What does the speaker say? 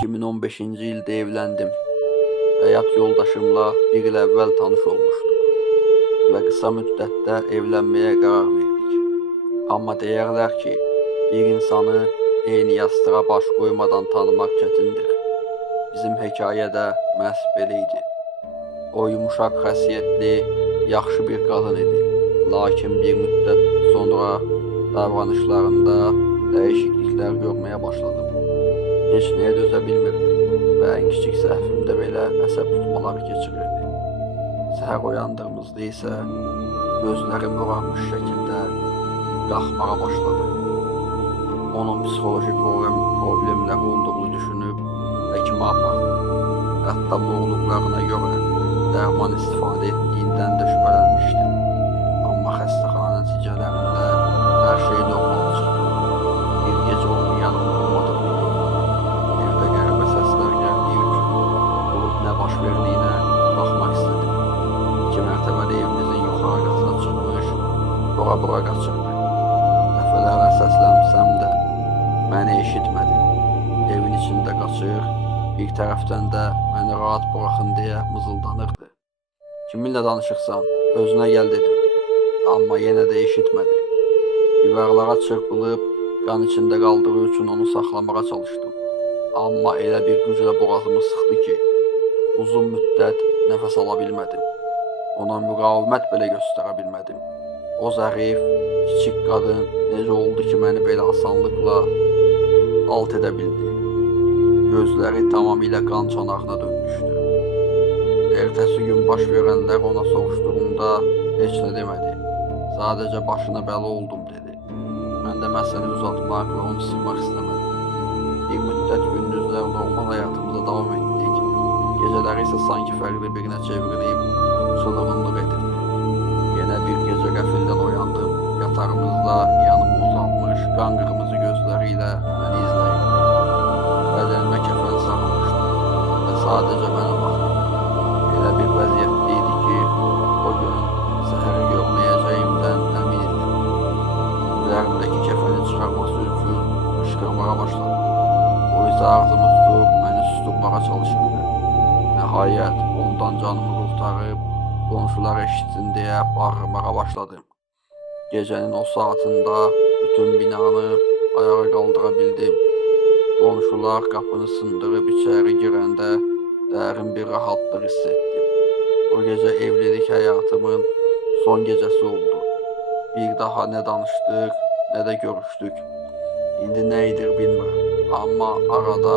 2015-ci ildə evləndim. Həyat yoldaşımla bir il əvvəl tanış olmuşduq və qısa müddətdə evlənməyə qərar verdik. Amma deyərlər ki, bir insanı eyni yastığa baş qoymadan tanımaq çətindir. Bizim hekayə də məhz belə idi. O yumuşaq xəsiyyətli, yaxşı bir qadın idi. Lakin bir müddət sonra davranışlarında dəyişikliklər görməyə başladım. Heç nəyə dözə bilmirdi və ən kiçik səhvimdə belə əsəb tutmaları keçirirdi. Səhər oyandığımızda isə gözləri morarmış şəkildə qalxmağa başladı. Onun psixoloji problemləri olduğunu düşünüb həkimə apardım. Hətta boğuluqlarına görə dərman istifadə etdiyindən də şübhələnmişdim. Amma xəstəxana nəticələrində hər şey normal çıxdı. Bir gecə onun yanımda olmadığını gördüm. Evdə qəribə səslər gəldiyi üçün olub nə baş verdiyinə baxmaq istedim. 2 mərtəbəli evimizin yuxarı qatına çıxmış, bura qaçırdı. Dəfələrlə səslənsəm də məni eşitmədi. Evin içində qaçır, bir tərəfdən də məni rahat buraxın deyə mızıldanırdı. Kiminlə danışırsan, özünə gəl dedim. Amma yenə də eşitmədi. Divarlara çırpılıb, qan içində qaldığı üçün onu saxlamağa çalışdım. Amma elə bir güclə boğazımı sıxdı ki, uzun müddət nəfəs ala bilmədim. Ona müqavimət belə göstərə bilmədim. O zərif, kiçik qadın necə oldu ki, məni belə asanlıqla alt edə bildi. Gözləri tamamilə qan çanağına dönmüşdü. Ertəsi gün baş verənlər ona soruşduğumda heç nə demədi. Sadəcə başına bəla oldum dedi. Mən də məsələni uzatmaq və onu sıxmaq istəmədim. Bir müddət gündüzlər normal həyatımıza davam etdik. Gecələri isə sanki fərqli birinə çevrilib çılğınlıq edirdi. Yenə bir gecə qəfildən oyandım. Yatağımızda yanıma uzanmış, qan qırmızı gözləri ilə məni izləyirdi. Bədənimə kəfən sarılmışdı və sadəcə mənə baxdı. Elə bir vəziyyətdə idi ki, o gün səhəri görməyəcəyimdən əmin idim. Üzerimdəki kəfəni çıxarması üçün qışqırmağa başladı. O isə ağzımı tutub məni susturmağa çalışırdı. Nəhayət ondan canımı qurtarıb qonşular eşitsin deyə bağırmağa başladım. Gecənin o saatında bütün binanı ayağa qaldıra bildim. Qonşular qapını sındırıb içəri girəndə dərin bir rahatlıq hiss etdim. O gecə evlilik həyatımın son gecəsi oldu. Bir daha nə danışdıq, nə də görüşdük. İndi nə edir bilmirəm, amma arada